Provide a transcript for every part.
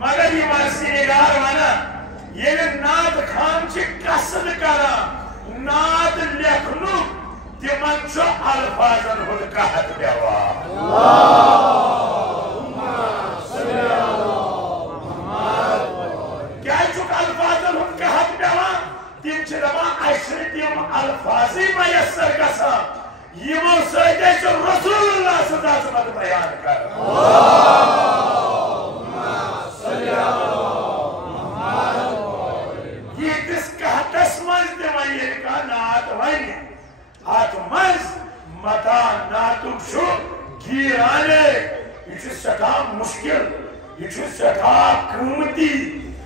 मगर ये मसीगार वना ये नात खान कसद करा नात लेखनु तिमन अल्फाजन हुद कहत पेवा क्या अल्फाजन हुद कहत पेवा तिम तिम अल्फाजी मयसर गसा यमो सदे रसूलुल्लाह सल्लल्लाहु अलैहि वसल्लम बयान कर मता नातुक गिराने सठा मुश्किल यह सठा कीमती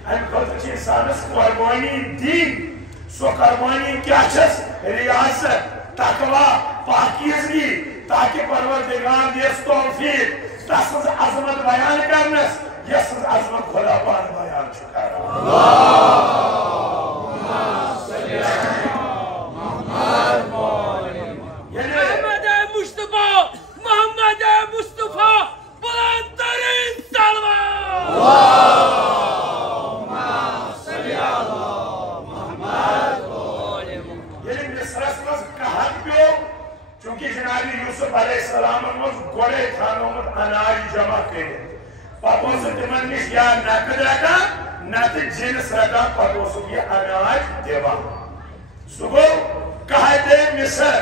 अम इंसानस कुर्बानी दिन सो कुर्बानी क्या रियासत तकवा पाकीज़गी ताकि परवरदिगार दियस तौफीक तस अजमत बयान करनस यस अजमत खुदा पाक बयान कर गोड़े थानों अनाज जमा कर तिमन नश या नकद रटा नत जिनस रटा पे अनाज दिवा सह गो कहते मिसर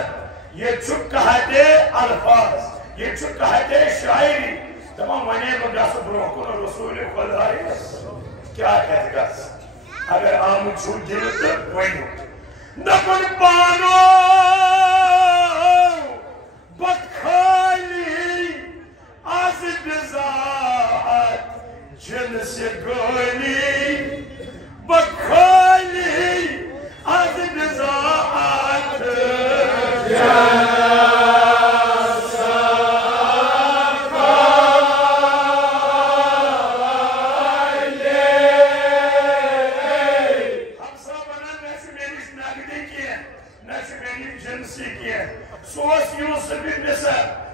ये कहते अल्फाज ये कहते शायरी तमाम वने बस ब्रो रसूल खुदा क्या कह गस अगर आम दिल तो वन नकुन पानो आज बिजात जिनस गोली बखाली आज बिजात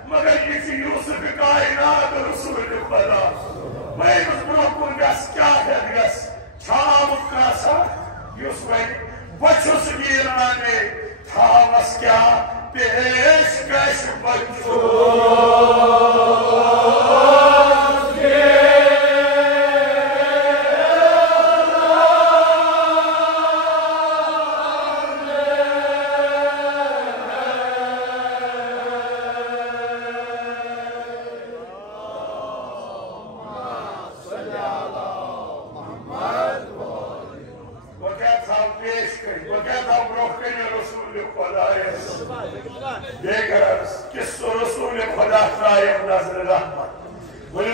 मगर ये यूसुफ कायनात रसूल खुदा मैं ब्रोकुन गस क्या है गस छाम कासा यूसुफ बचुस गिराने थावस क्या पेशकश बचो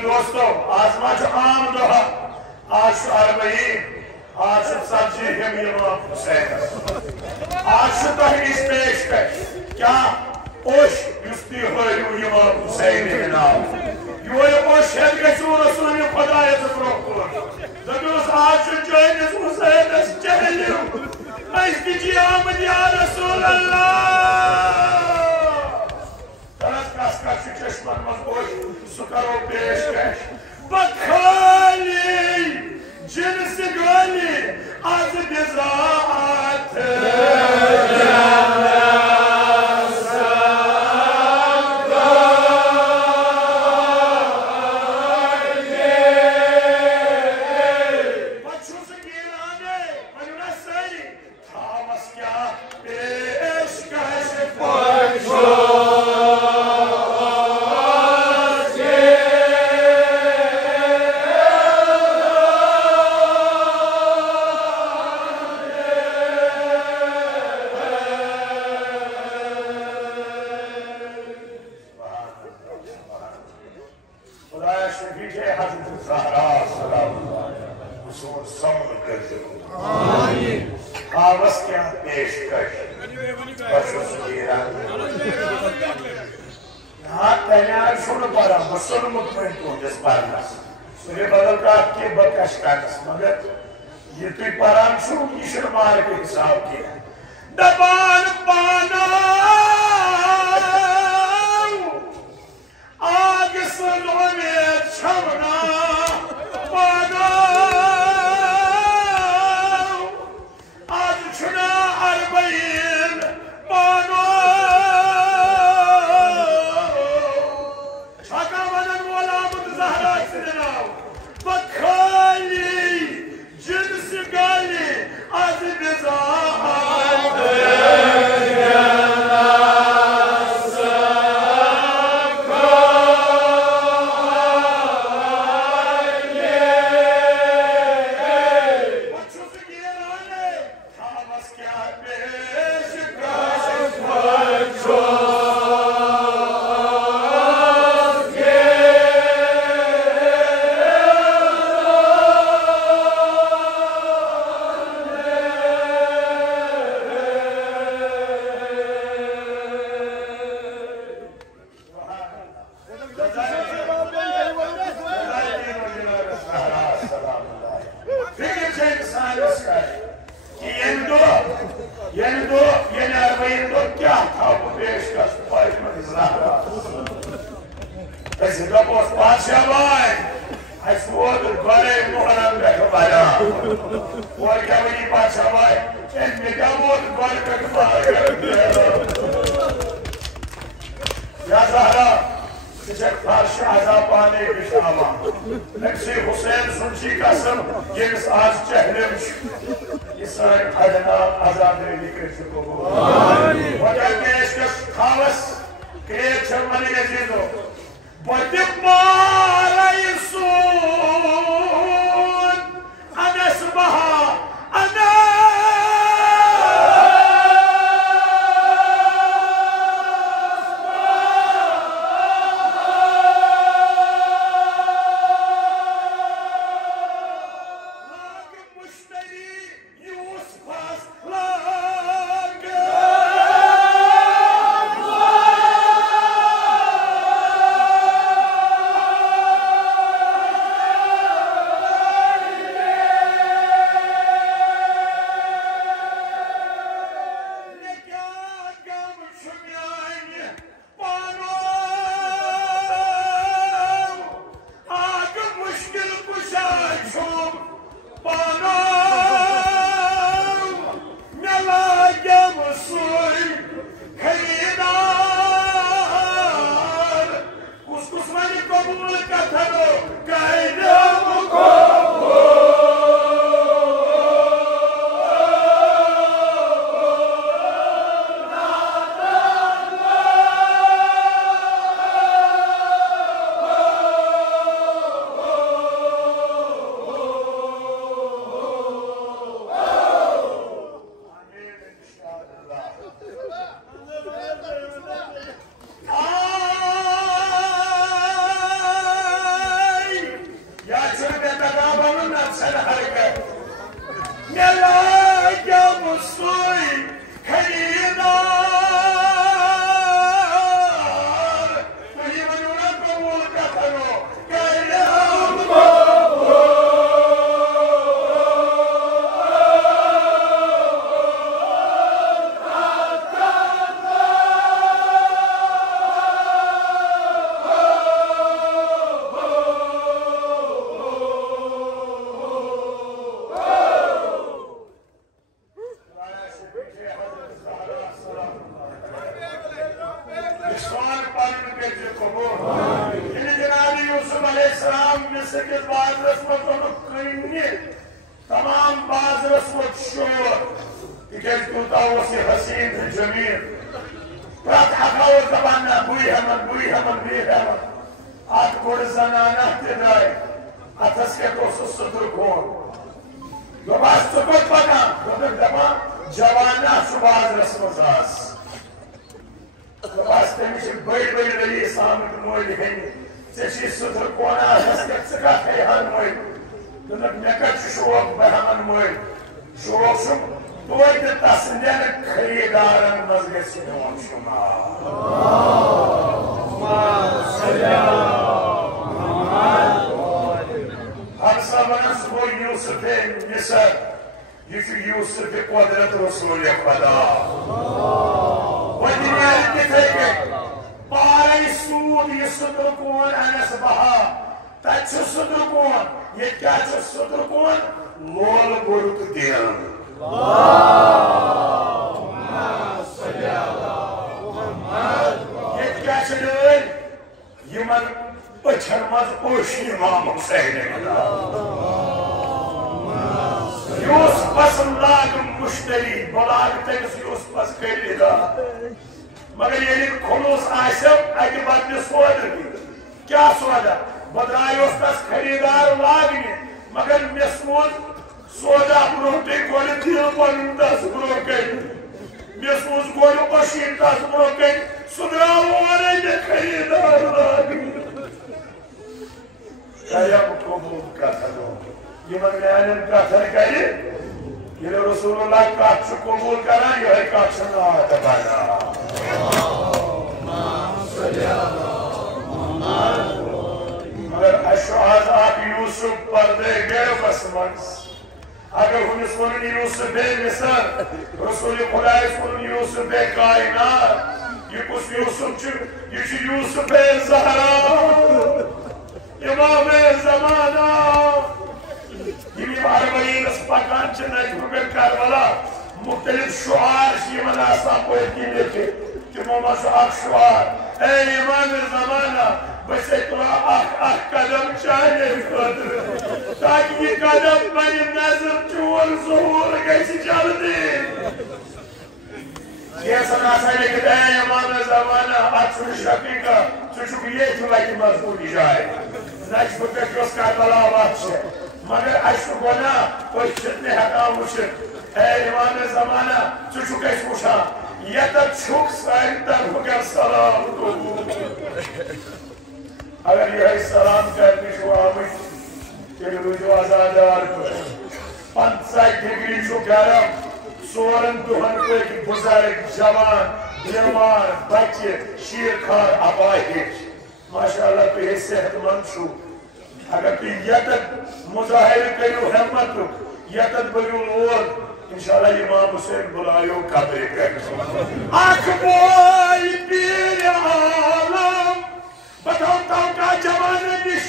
दोस्तों आसमा आम दोहा आज अरबई आज सब्जी हम इमाम हुसैन आज तहरीस पेश कर क्या ओश युस्ती हो इमाम हुसैन के नाम यो ओश है रसूल खुदा है ब्रोकुन दबोस आज जैनिस हुसैन चहलियो मस्जिद आमद या रसूल अल्लाह चश्मन मजबूत सुकरो पेशकश बखाली जिनस गोली आज बिजात खुदाया शफी के हज़रत ज़हरा सलामुल्लाह हुजूर समझ कर देखो आमीन आवाज़ क्या पेश कर बशुस कीरा यहाँ तैयार शुरू पड़ा मसल मुतमईन तो जिस पारना सुने बदल का के बकश काटस मगर ये तो पराम शुरू की शर्मार के हिसाब किया दबान पाना आग सुनो में छवना पाना आज छुना अरबईन पानो छाका वजन वाला मुद ज़हरा सिरनाव बखाली जिन्स गाली आज जवाना सुबाज रस्मजास बड़ी बड़ी रही सामने मोल लिखेंगे Ceshi sudur kona hasketsika kayhan moy. Dunak nekat şuok behaman moy. Şuoksum doydu tasından kıyıdarın vazgesini olmuşuma. Hamsa bana subo Yusuf'e misal. Yüzü Yusuf'e kudret Resulü yakada. Ve dünyayı giteyken. Bağırayı suud yusudrukun anasbaha. Taçı sudrukun. Yetkaçı sudrukun. Lol borutu diyan. Allahümme salli ala Muhammed. Yetkaçı değil. Yıman uçarmaz uş İmam Hüseyin'e kadar. Yusuf basınlağın müşteri. Balağın tenis Yusuf bas kıyıda. मगर ये खुलूस आसम अति बदल सोदर क्या सोदा बदरायोस तस खरीदार लागने मगर मे सोद सोदा ब्रोटे गोल दिल पन तस ब्रोके मे सोज गोल पशीन तस ब्रोके सुदरावरे ने खरीदार लागने क्या कबूल कथा दो ये मगन कथा करे ये रसूलुल्लाह का कबूल करा ये का सुना तबाना मगर अशुआज आप यूसुफ पर्दे गए बस मंस अगर हुनिस वुन यूसुफ बे मिसर रसूल खुदा वुन यूसुफ बे कायनात ये कुछ यूसुफ ये यूसुफ बे ज़हरा इमाम ज़माना ये अरबईन पकान च नजम बे करबला मुख्तलिफ शुआर यमन आसा कोई की लेके तिमो मस अख शुआर ए इमाम ज़माना बस तुला अख कदम चाहे खतर ताकि ये कदम बने नजर चोर ज़हूर कैसी जल्दी ये सना साले के इमाम ज़माना अक्सर शकीका चुचुक ये चुला की मजबूरी जाए नजम पे जोस का तलावात से मगर अशुगना कोई चित्ने हटा मुश्किल है इमाम ज़माना चुचुक ऐसा ये तो छुक साइड तक होकर सलाम को अगर यह सलाम करने को आमिश के रुजु आज़ादार को 5 डिग्री जो गरम सोरन दुहन को एक बुजुर्ग जवान बीमार बच्चे शीरखार अपाहिज माशाअल्लाह तो ये सेहतमंद छु अगर तु यतत मुजाहिर करू हिम्मत यतत बरू लोल इंशाअल्लाह इमाम हुसैन बुलायो कब्र पे अखबोई पीर आलम बताओ का जवान निश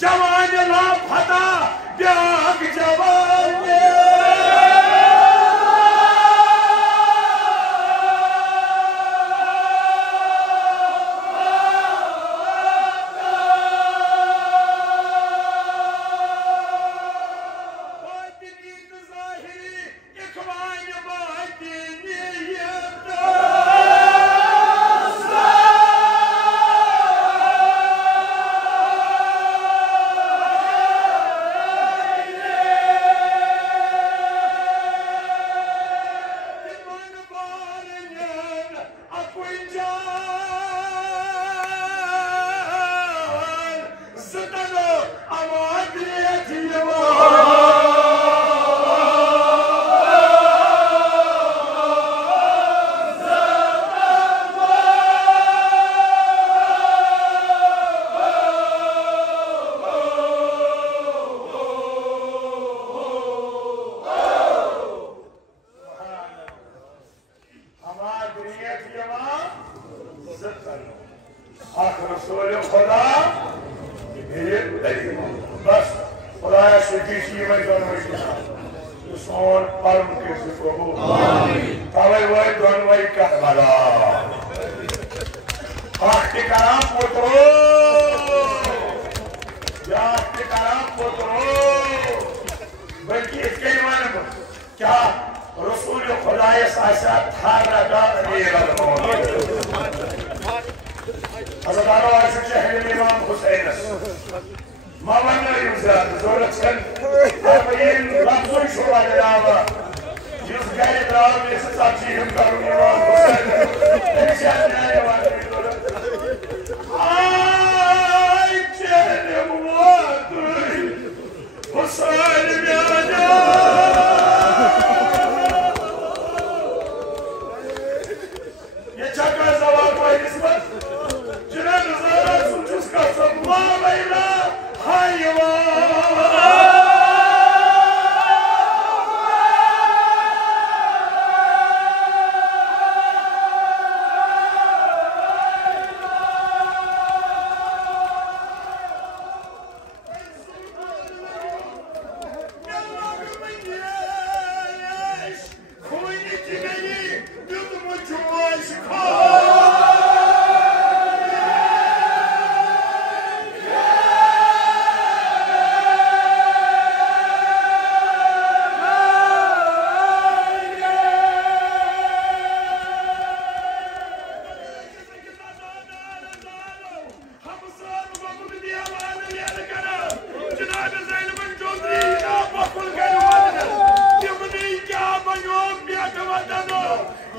जवान ला फता ब्याग जवान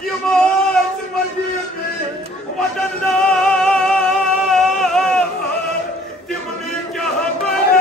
Yılmaz Maliye'yi vatandaş dimini kahabına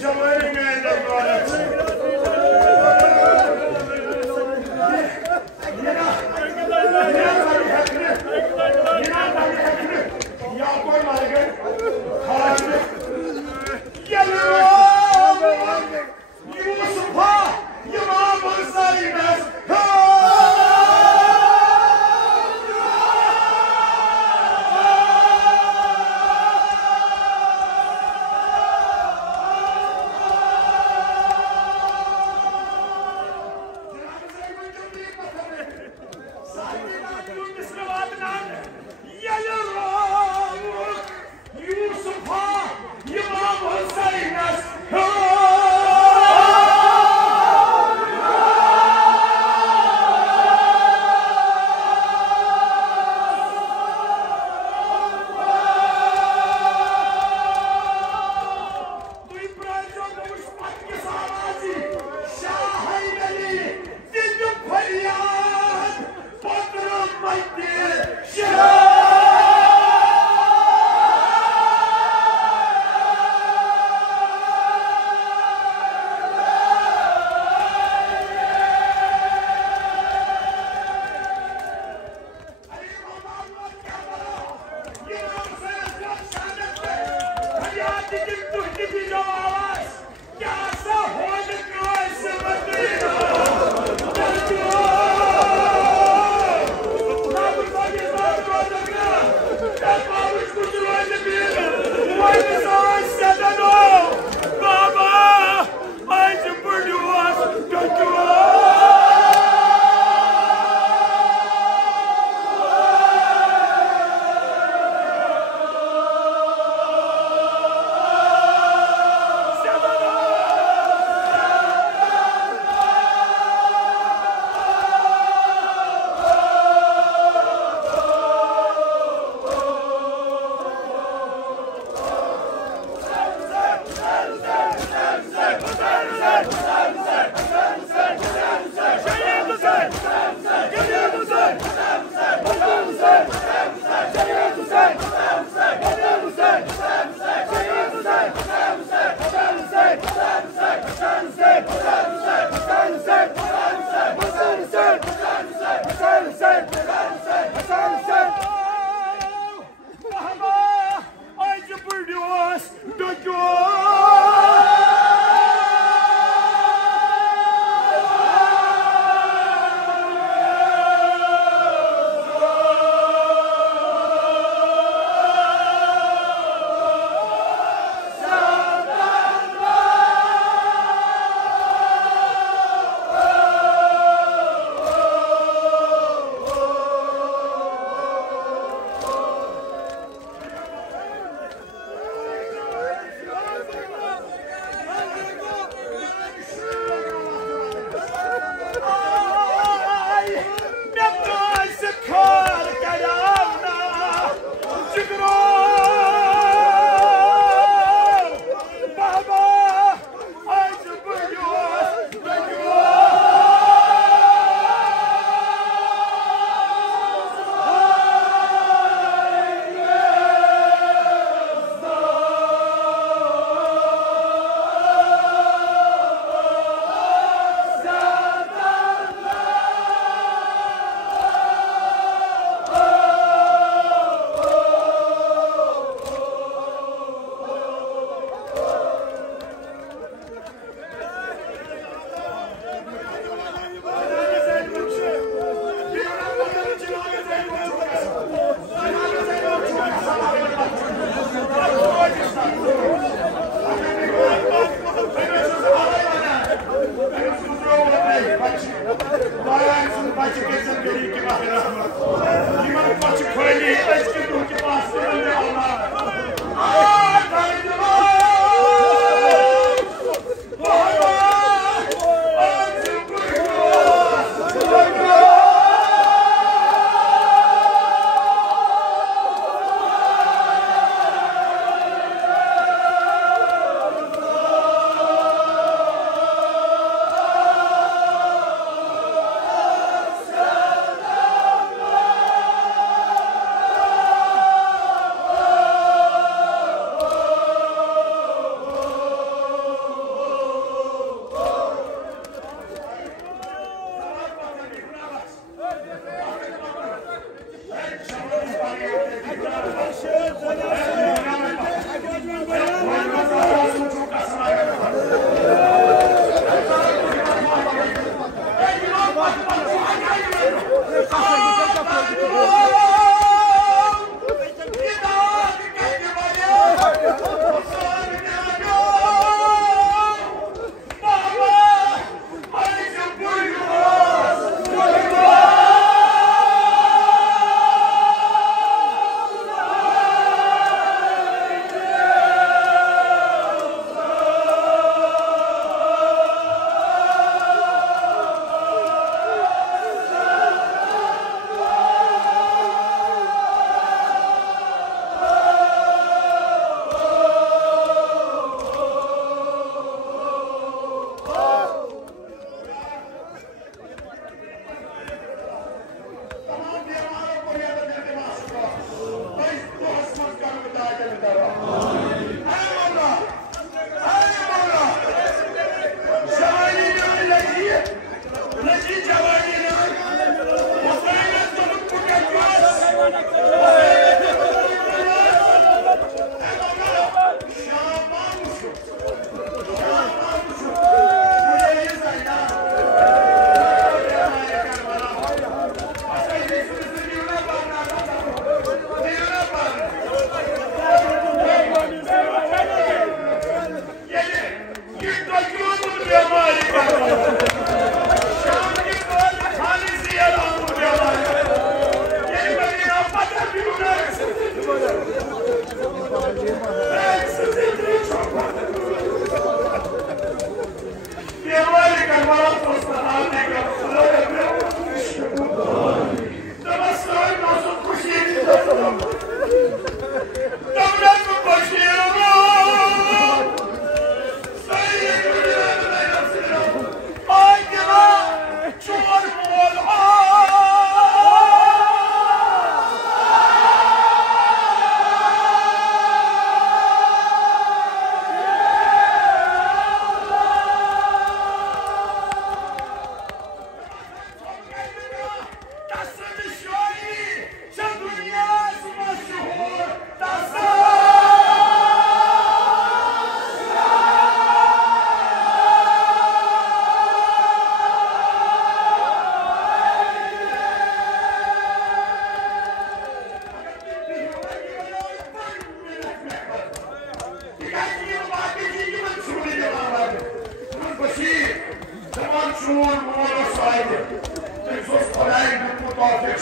जवानी में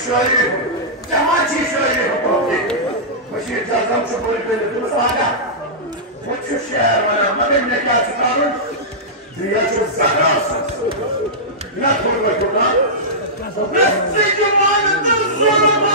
الشريف جماعتي شريف بوكي بشير جازم شبول بلد مصالح وتشو الشعر وانا ما بين نكات قانون ديات الزهراء لا تقول وجهنا نفسي جمال الظلم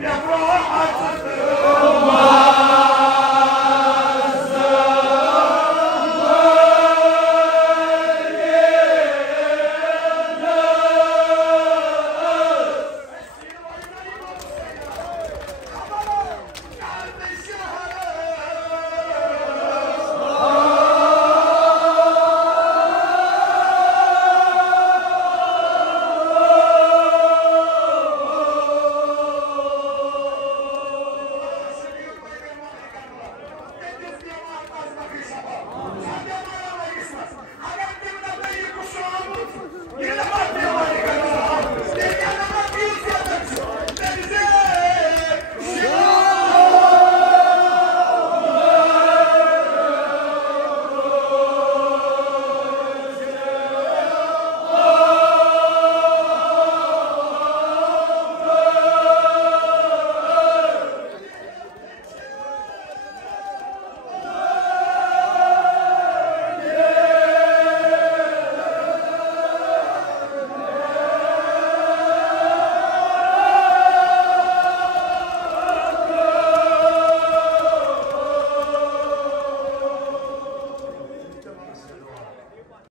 يا بروحة